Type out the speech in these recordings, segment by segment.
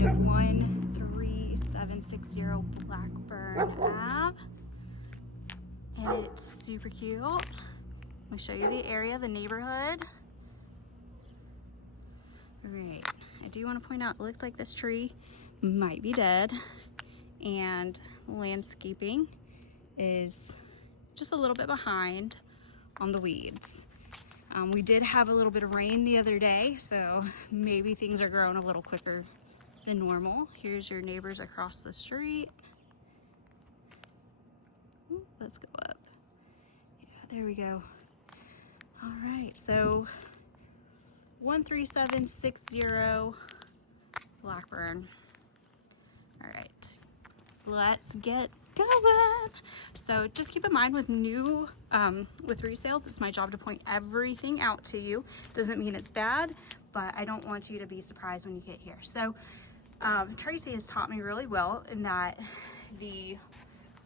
side of 13760 Blackburn Ave. And it's super cute. Let me show you the area, the neighborhood. All right, I do want to point out, it looks like this tree might be dead, and landscaping is just a little bit behind on the weeds. We did have a little bit of rain the other day, so maybe things are growing a little quicker than normal. Here's your neighbors across the street. Ooh, let's go up. Yeah, there we go. All right, so 13760 Blackburn. All right, let's get going. So just keep in mind with with resales, it's my job to point everything out to you. Doesn't mean it's bad, but I don't want you to be surprised when you get here. So Tracy has taught me really well in that the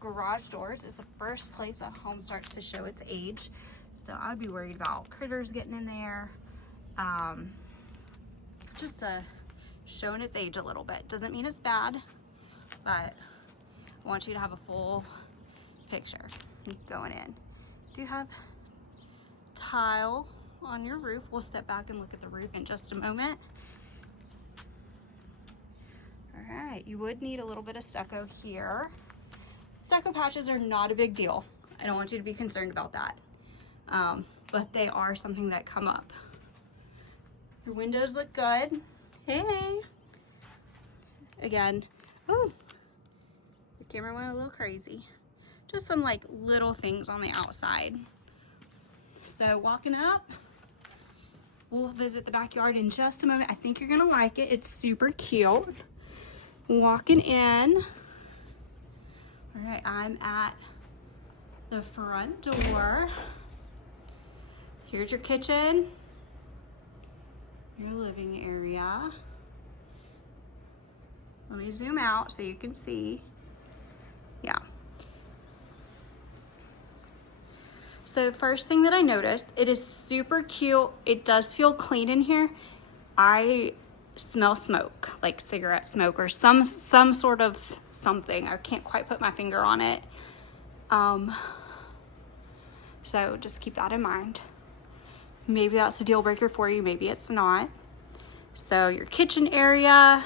garage doors is the first place a home starts to show its age. So I would be worried about critters getting in there, just showing its age a little bit. Doesn't mean it's bad, but I want you to have a full picture going in. Do you have tile on your roof? We'll step back and look at the roof in just a moment. All right, you would need a little bit of stucco here. Stucco patches are not a big deal. I don't want you to be concerned about that. But they are something that come up. Your windows look good. Hey. Again, oh, the camera went a little crazy. Just some like little things on the outside. So walking up, we'll visit the backyard in just a moment. I think you're gonna like it. It's super cute. Walking in. All right, I'm at the front door. Here's your kitchen, your living area. Let me zoom out so you can see. Yeah. So first thing that I noticed, it is super cute. It does feel clean in here. I smell smoke, like cigarette smoke or some sort of something. I can't quite put my finger on it. So just keep that in mind. Maybe that's a deal breaker for you, maybe it's not. So your kitchen area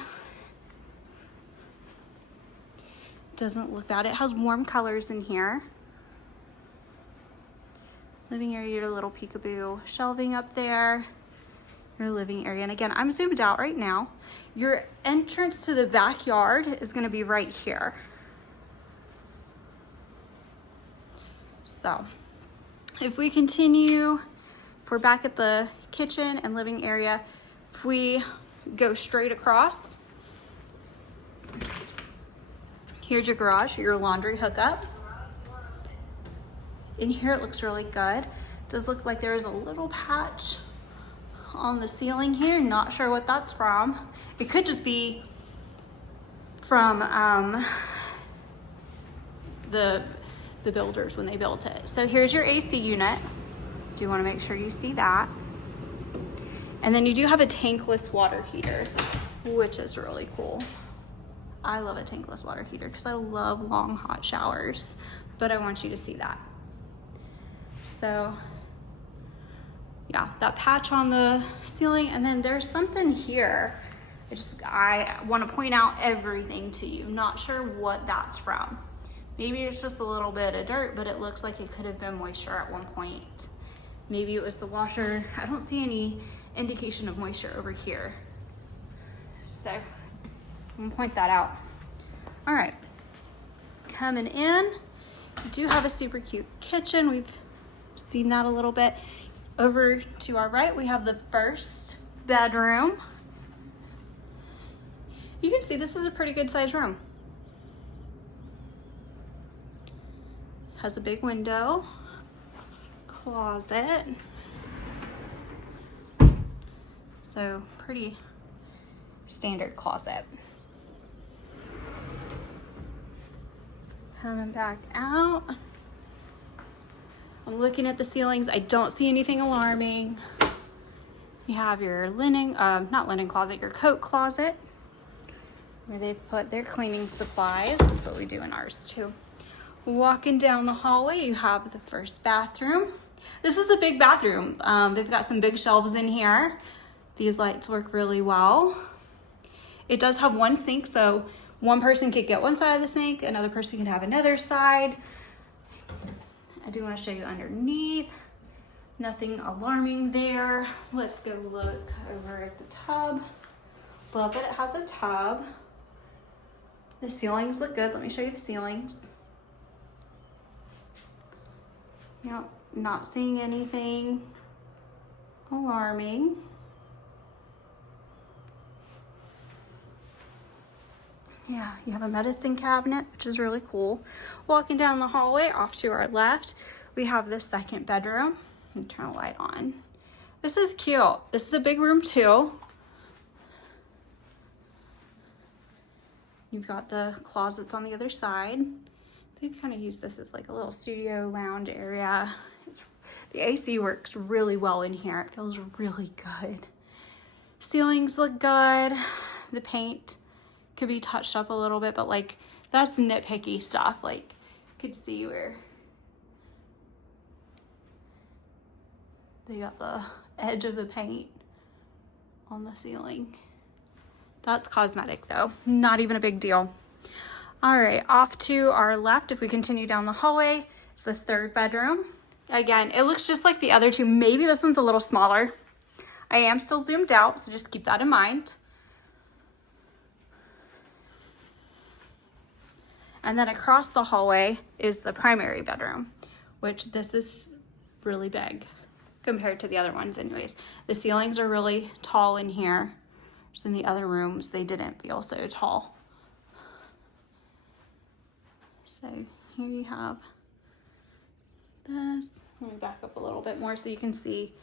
doesn't look bad. It has warm colors in here. Living area, your little peekaboo shelving up there. Your living area, and again, I'm zoomed out right now. Your entrance to the backyard is gonna be right here. So if we continue, if we're back at the kitchen and living area, if we go straight across, here's your garage, your laundry hookup. In here it looks really good. It does look like there's a little patch on the ceiling here. Not sure what that's from. It could just be from the builders when they built it. So here's your AC unit. Do you want to make sure you see that? And then you do have a tankless water heater, which is really cool. I love a tankless water heater because I love long hot showers, but I want you to see that. So yeah, that patch on the ceiling, and then there's something here. I want to point out everything to you. Not sure what that's from. Maybe it's just a little bit of dirt, but it looks like it could have been moisture at one point. Maybe it was the washer. I don't see any indication of moisture over here. So I'm gonna point that out. All right, coming in, we do have a super cute kitchen. We've seen that a little bit. Over to our right, we have the first bedroom. You can see this is a pretty good sized room. Has a big window, closet. So pretty standard closet. Coming back out. I'm looking at the ceilings. I don't see anything alarming. You have your linen, not linen closet, your coat closet. where they've put their cleaning supplies. That's what we do in ours too. Walking down the hallway, you have the first bathroom. This is a big bathroom. They've got some big shelves in here. These lights work really well. It does have one sink, so one person could get one side of the sink, another person can have another side. I do want to show you underneath. Nothing alarming there. Let's go look over at the tub. Love that it has a tub. The ceilings look good. Let me show you the ceilings. Yep, not seeing anything alarming. Yeah, you have a medicine cabinet, which is really cool. Walking down the hallway, off to our left, we have the second bedroom. Let me turn the light on. This is cute. This is a big room too. You've got the closets on the other side. So you kind of use this as like a little studio lounge area. The AC works really well in here. It feels really good. Ceilings look good. The paint could be touched up a little bit, but like that's nitpicky stuff. Like you could see where they got the edge of the paint on the ceiling. That's cosmetic though, not even a big deal. All right, off to our left, if we continue down the hallway, it's the third bedroom. Again, it looks just like the other two. Maybe this one's a little smaller. I am still zoomed out, so just keep that in mind. And then across the hallway is the primary bedroom, which this is really big compared to the other ones anyways. The ceilings are really tall in here. Just in the other rooms, they didn't feel so tall. So here you have this. Let me back up a little bit more so you can see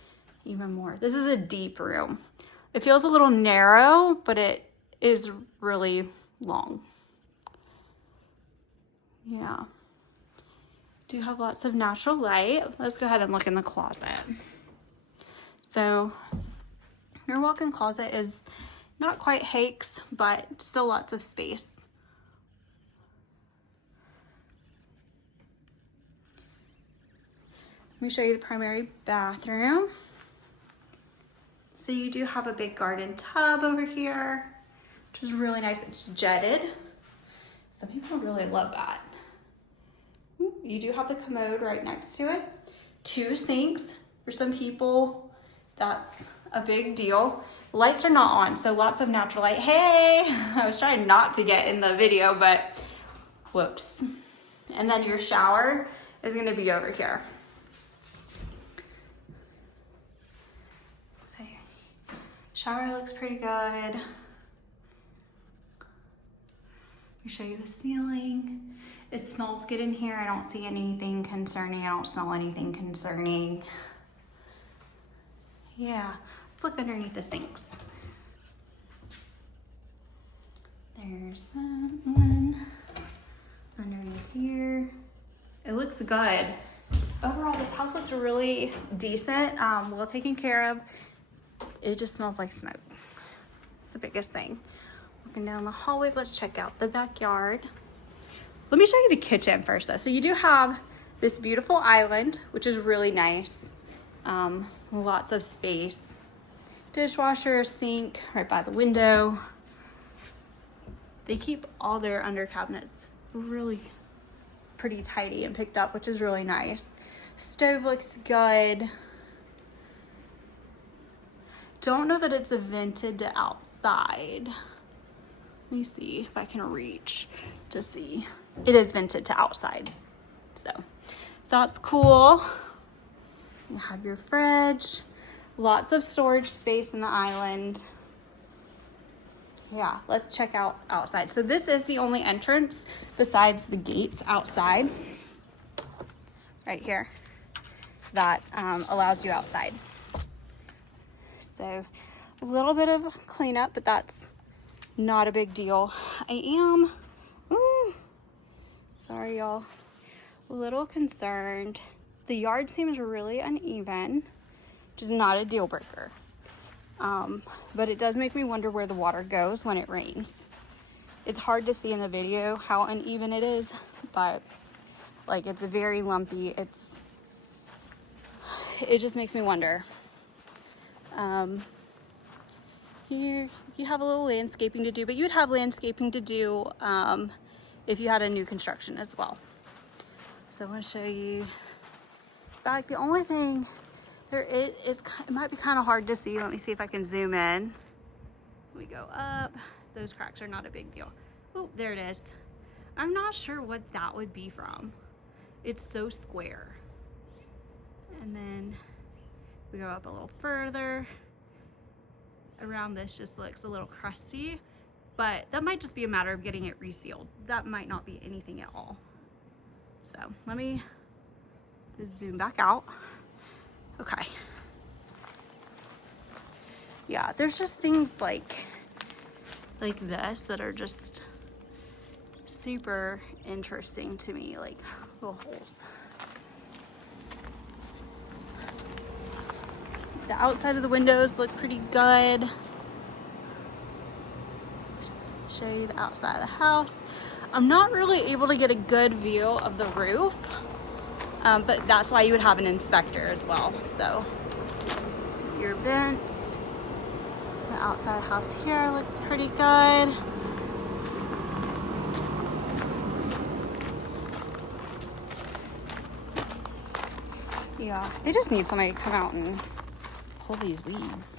even more. This is a deep room. It feels a little narrow, but it is really long. Yeah. Do have lots of natural light. Let's go ahead and look in the closet. So your walk-in closet is not quite Hakes, but still lots of space. Let me show you the primary bathroom. So you do have a big garden tub over here, which is really nice. It's jetted. Some people really love that. You do have the commode right next to it. 2 sinks. For some people, that's a big deal. Lights are not on, so lots of natural light. Hey, I was trying not to get in the video, but whoops. And then your shower is gonna be over here. So, shower looks pretty good. Let me show you the ceiling. It smells good in here. I don't see anything concerning. I don't smell anything concerning. Yeah, let's look underneath the sinks. There's that one underneath here. It looks good. Overall, this house looks really decent, well taken care of. It just smells like smoke. It's the biggest thing. Walking down the hallway, let's check out the backyard. Let me show you the kitchen first though. So you do have this beautiful island, which is really nice. Lots of space. Dishwasher, sink right by the window. They keep all their under cabinets really pretty tidy and picked up, which is really nice. Stove looks good. Don't know that it's vented to outside. Let me see if I can reach to see. It is vented to outside, so that's cool. You have your fridge, lots of storage space in the island. Yeah, let's check out outside. So this is the only entrance besides the gates outside, right here, that allows you outside. So a little bit of cleanup, but that's not a big deal. I am, sorry y'all, a little concerned. The yard seems really uneven, which is not a deal breaker. But it does make me wonder where the water goes when it rains. It's hard to see in the video how uneven it is, but like it's very lumpy. It just makes me wonder. Here you have a little landscaping to do, but you'd have landscaping to do if you had a new construction as well. So I want to show you back. The only thing it might be kind of hard to see. Let me see if I can zoom in. We go up. Those cracks are not a big deal. Oh, there it is. I'm not sure what that would be from. It's so square. And then we go up a little further. Around this just looks a little crusty, but that might just be a matter of getting it resealed. That might not be anything at all. So let me zoom back out. Okay. Yeah, there's just things like this that are just super interesting to me, like little holes. The outside of the windows look pretty good. Just show you the outside of the house. I'm not really able to get a good view of the roof, but that's why you would have an inspector as well. So your vents, the outside of the house here looks pretty good. Yeah, they just need somebody to come out and pull these weeds.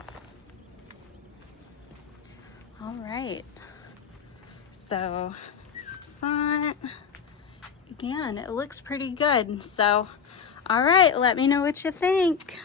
All right, so front, again, it looks pretty good. So, all right, let me know what you think.